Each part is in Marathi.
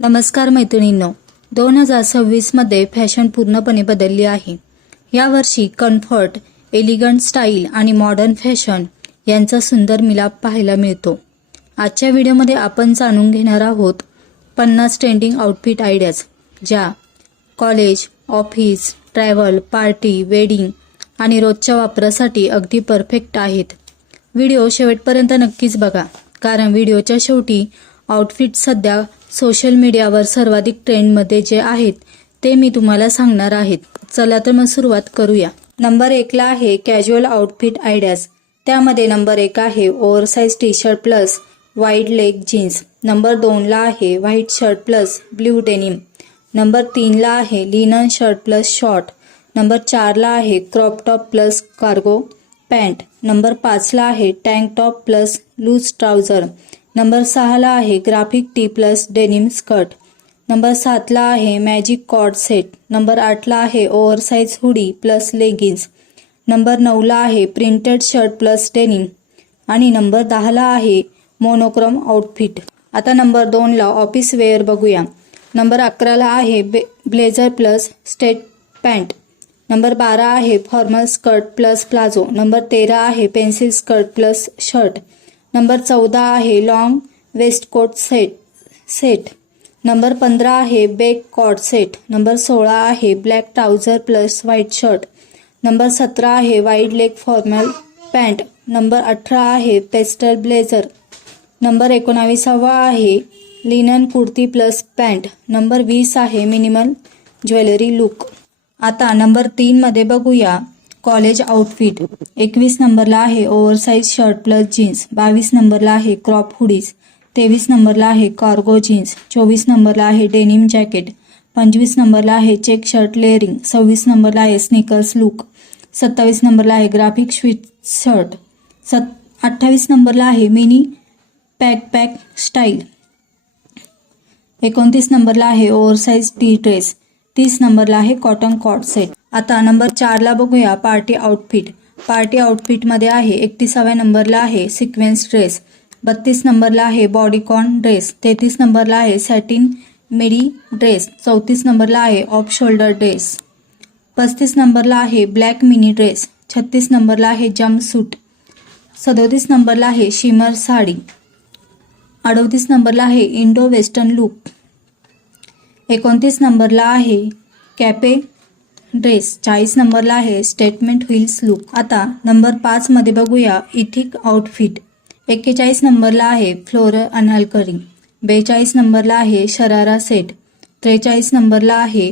नमस्कार मैत्रिणींनो, 2026 मध्ये फॅशन पूर्णपणे बदलली आहे. यावर्षी कम्फर्ट, एलिगंट स्टाईल आणि मॉडर्न फॅशन यांचा सुंदर मिलाप पाहायला मिळतो. आजच्या व्हिडिओमध्ये आपण जाणून घेणार आहोत 50 ट्रेंडिंग आउटफिट आयडियाज, ज्या college, office, travel, party, wedding आणि रोजच्या वापरासाठी अगदी परफेक्ट आहेत. व्हिडिओ शेवटपर्यंत नक्कीच बघा, कारण व्हिडिओच्या शेवटी आउटफिट सध्या सोशल मीडियावर सर्वाधिक ट्रेंडमध्ये जे आहेत ते मी तुम्हाला सांगणार आहेत. चला तर मग सुरुवात करूया. नंबर 1 ला आहे कॅज्युअल आउटफिट आयडियाज. त्यामध्ये नंबर 1 आहे oversize T shirt plus wide leg jeans. Number 2 ला आहे white shirt plus blue denim. Number 3 ला आहे linen shirt plus short. Number 4 ला आहे crop top plus cargo pant. Number 5 ला आहे tank top plus loose trouser. Number 6 ला आहे graphic T plus denim skirt. Number 7 ला आहे मॅजिक कॉर्ड सेट. नंबर 8 ला आहे ओव्हरसाइज हुडी प्लस लेगिन्स. नंबर 9 ला आहे प्रिंटेड शर्ट प्लस डेनिम. आणि नंबर 10 ला आहे मोनोक्रोम आउटफिट. आता नंबर 2 ला ऑफिस वेअर बघूया. नंबर 11 ला आहे blazer plus straight pant. Number 12 आहे formal skirt plus palazzo. Number 13 आहे pencil skirt plus shirt. Number 14 आहे लॉन्ग वेस्टकोट सेट. नंबर 15 आहे बेक कॉर्ड सेट. नंबर 16 आहे black trouser plus white shirt. Number 17 आहे wide leg formal pant. Number 18 आहे पेस्टल ब्लेझर. नंबर 19 आहे linen kurti plus pant. Number 20 आहे मिनिमल ज्वेलरी लुक. आता नंबर 3 मध्ये बघूया कॉलेज आउटफिट. 21 नंबरला आहे ओव्हरसाइज शर्ट प्लस जीन्स. 22 नंबरला आहे क्रॉप हुडीज. 23 नंबरला आहे कार्गो जीन्स. 24 नंबरला आहे डेनिम जॅकेट. 25 नंबरला आहे चेक शर्ट लेअरिंग. 26 नंबरला आहे स्निकर्स लुक. 27 नंबरला आहे ग्राफिक स्वीट शर्ट. 28 नंबरला आहे मिनी पॅक स्टाईल. 29 नंबरला आहे ओव्हरसाइज टी ड्रेस. 30 नंबरला आहे कॉटन कॉर्ड सेट. आता नंबर 4 ला बघूया पार्टी आउटफिट. पार्टी आउटफिटमध्ये आहे 31व्या नंबरला आहे सिक्वेन्स ड्रेस. 32 नंबरला आहे बॉडीकॉन ड्रेस. 33 नंबरला आहे सॅटिन मिडी ड्रेस. 34 नंबरला आहे ऑफ शोल्डर ड्रेस. 35 नंबरला आहे ब्लॅक मिनी ड्रेस. 36 नंबरला आहे जम्प सूट. 37 नंबरला आहे शिमर साडी. 38 नंबरला आहे इंडो वेस्टर्न लुक. 29 नंबरला आहे कॅपे ड्रेस. 40 नंबरला आहे स्टेटमेंट हिल्स लुक. आता नंबर 5 मध्ये बघूया इथिक आउटफिट. 41 नंबरला आहे फ्लोरल अनारकली. 42 नंबरला आहे शरारा सेट. 43 नंबरला आहे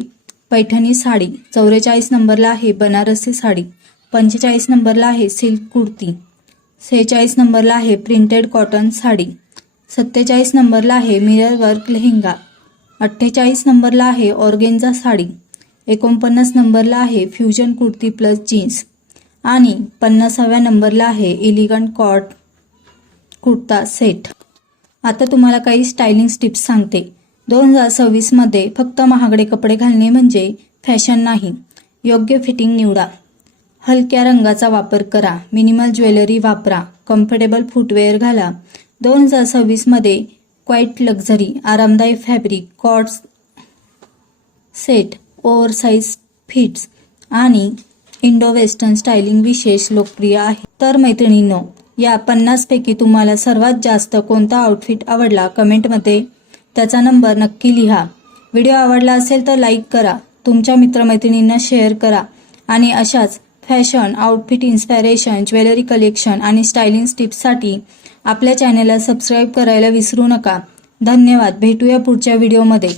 पैठणी साडी. 44 नंबरला आहे बनारसी साडी. 45 नंबरला आहे सिल्क कुर्ती. 46 नंबरला आहे प्रिंटेड कॉटन साडी. 47 नंबरला आहे मिरर वर्क लेहंगा. 48 नंबरला आहे ऑर्गेन्झा साडी. 49 नंबरला आहे फ्युजन कुर्ती प्लस जीन्स. आणि 50व्या नंबरला आहे एलिगंट कॉर्ड कुर्ता सेट. आता तुम्हाला काही स्टायलिंग टिप्स सांगते. 2026 मध्ये फक्त महागडे कपडे घालणे म्हणजे फॅशन नाही. योग्य फिटिंग निवडा. हलक्या रंगाचा वापर करा. मिनिमल ज्वेलरी वापरा. कम्फर्टेबल फुटवेअर घाला. 2026 मध्ये क्वाईट लक्झरी, आरामदायी fabric, cord set, oversize fits आणि इंडो वेस्टर्न स्टायलिंग विशेष लोकप्रिय आहे. तर मैत्रिणींनो, या 50 पैकी तुम्हाला सर्वात जास्त कोणता आउटफिट आवडला कमेंटमध्ये त्याचा नंबर नक्की लिहा. व्हिडिओ आवडला असेल तर लाईक करा, तुमच्या मित्रमैत्रिणींना शेअर करा आणि अशाच fashion, outfit inspiration, jewellery collection आणि स्टायलिंग टिप्ससाठी आपल्या चॅनलला सबस्क्राईब करायला विसरू नका. धन्यवाद. भेटूया पुढच्या व्हिडिओमध्ये.